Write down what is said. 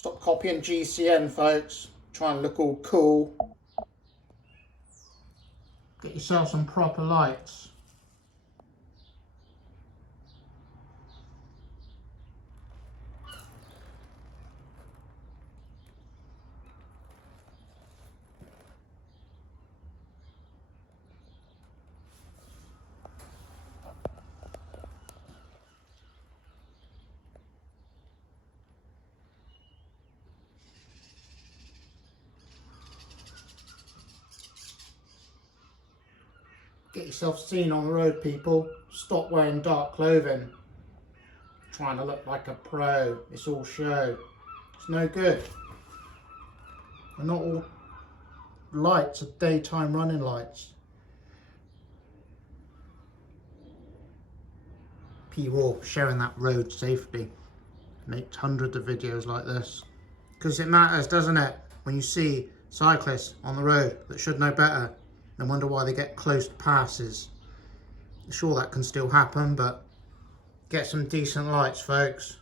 Stop copying GCN, folks. Trying to look all cool. Get yourself some proper lights. Get yourself seen on the road, people. Stop wearing dark clothing. Trying to look like a pro. It's all show. It's no good. And not all lights are daytime running lights. People sharing that road safely. Make hundreds of videos like this. Because it matters, doesn't it? When you see cyclists on the road that should know better and wonder why they get closed passes. Sure, that can still happen, but get some decent lights, folks.